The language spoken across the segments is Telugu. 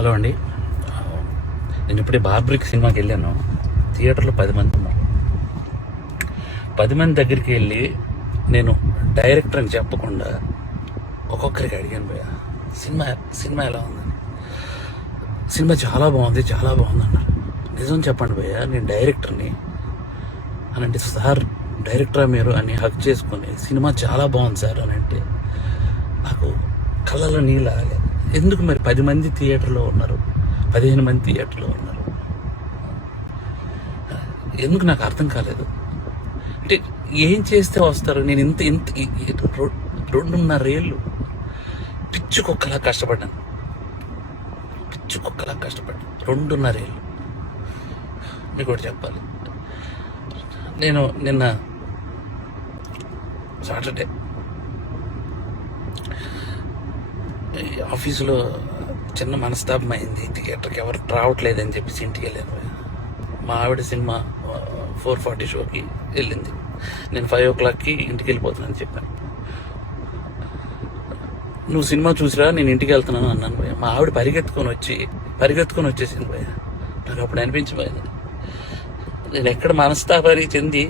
హలో అండి, నేను ఇప్పుడే బార్బరిక్ సినిమాకి వెళ్ళాను. థియేటర్లో 10 మంది ఉన్నారు. 10 మంది దగ్గరికి వెళ్ళి నేను డైరెక్టర్ అని చెప్పకుండా ఒక్కొక్కరికి అడిగాను, భయ్య సినిమా ఎలా ఉందని. సినిమా చాలా బాగుంది అన్నారు. నిజం చెప్పండి భయ్య, నేను డైరెక్టర్ని అని అంటే, సార్ డైరెక్టరా మీరు అని హక్ చేసుకుని సినిమా చాలా బాగుంది సార్ అని అంటే నాకు కళ్ళలో నీళ్ళు ఆగలేదు. ఎందుకు మరి 10 మంది థియేటర్లో ఉన్నారు, 15 మంది థియేటర్లో ఉన్నారు, ఎందుకు నాకు అర్థం కాలేదు. అంటే ఏం చేస్తే వస్తారు? నేను ఇంత 2.5 ఏళ్ళు పిచ్చుకొక్కలా కష్టపడ్డాను. 2.5 ఏళ్ళు. మీకు ఒకటి చెప్పాలి, నేను నిన్న సాటర్డే ఆఫీసులో చిన్న మనస్తాపం అయింది. థియేటర్కి ఎవరు రావట్లేదని చెప్పేసి ఇంటికి వెళ్ళాను. మా ఆవిడ సినిమా 4:40 షోకి వెళ్ళింది. నేను 5 o'clockకి ఇంటికి వెళ్ళిపోతున్నాను చెప్పాను. నువ్వు సినిమా చూసిరా, నేను ఇంటికి వెళ్తున్నాను అన్నాను భయ్య. మా ఆవిడ పరిగెత్తుకొని వచ్చేసింది భయ్య. నాకు అప్పుడు అనిపించిపోయింది, నేను ఎక్కడ మనస్తాపాన్ని చెంది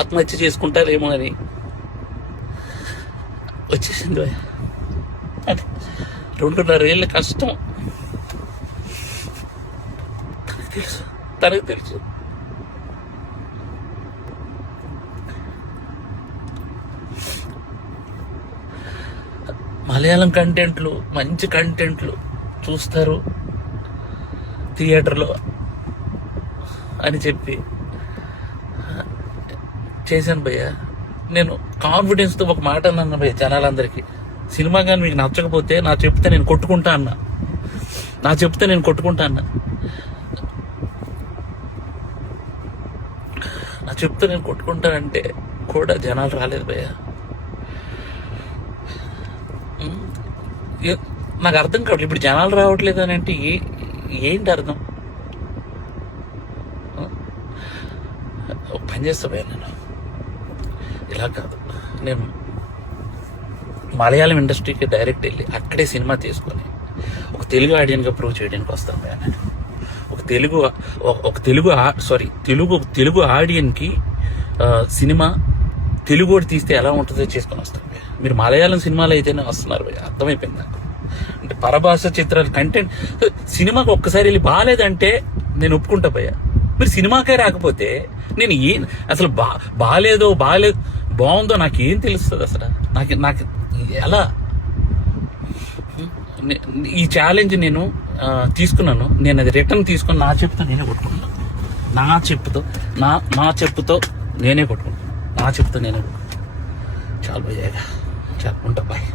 ఆత్మహత్య చేసుకుంటారేమో అని వచ్చేసింది భయ్య. అంటే 2.5 ఏళ్ళ కష్టం తనకు తెలుసు. మలయాళం కంటెంట్లు, మంచి కంటెంట్లు చూస్తారు థియేటర్లో అని చెప్పి చేశాను భయ్య. నేను కాన్ఫిడెన్స్తో ఒక మాట అన్నాను భయ్య జనాలందరికీ, సినిమా కానీ మీకు నచ్చకపోతే నా చెప్తే నేను కొట్టుకుంటా అన్నా. నేను కొట్టుకుంటానంటే కూడా జనాలు రాలేదు భయ్య. నాకు అర్థం కావట్లేదు, ఇప్పుడు జనాలు రావట్లేదు అని అంటే ఏంటి అర్థం? ఒక పని చేస్తా భయ్య, నేను ఇలా కాదు, నేను మలయాళం ఇండస్ట్రీకి డైరెక్ట్ వెళ్ళి అక్కడే సినిమా తీసుకొని ఒక తెలుగు ఆడియన్గా ప్రూవ్ చేయడానికి వస్తాను భయ్య. నేను ఒక తెలుగు ఆడియన్కి సినిమా తెలుగు తీస్తే ఎలా ఉంటుందో చేసుకొని వస్తాను భయ్య. మీరు మలయాళం సినిమాలు అయితేనే వస్తున్నారు భయ్య, అర్థమైపోయింది నాకు. అంటే పరభాష చిత్రాలు కంటెంట్ సినిమాకి ఒక్కసారి వెళ్ళి బాగాలేదంటే నేను ఒప్పుకుంటా భయ్య. మీరు సినిమాకే రాకపోతే నేను అసలు బాగాలేదు బాగుందో నాకేం తెలుస్తుంది అసలు? నాకు ఎలా? ఈ ఛాలెంజ్ నేను తీసుకున్నాను, నేను అది రిటర్న్ తీసుకుని నా చెప్పుతో నేనే కొట్టుకుంటాను. నా చెప్పుతో నేనే కొట్టుకుంటాను. చాలు భయ్య, చాలు ఉంటా బాయ్.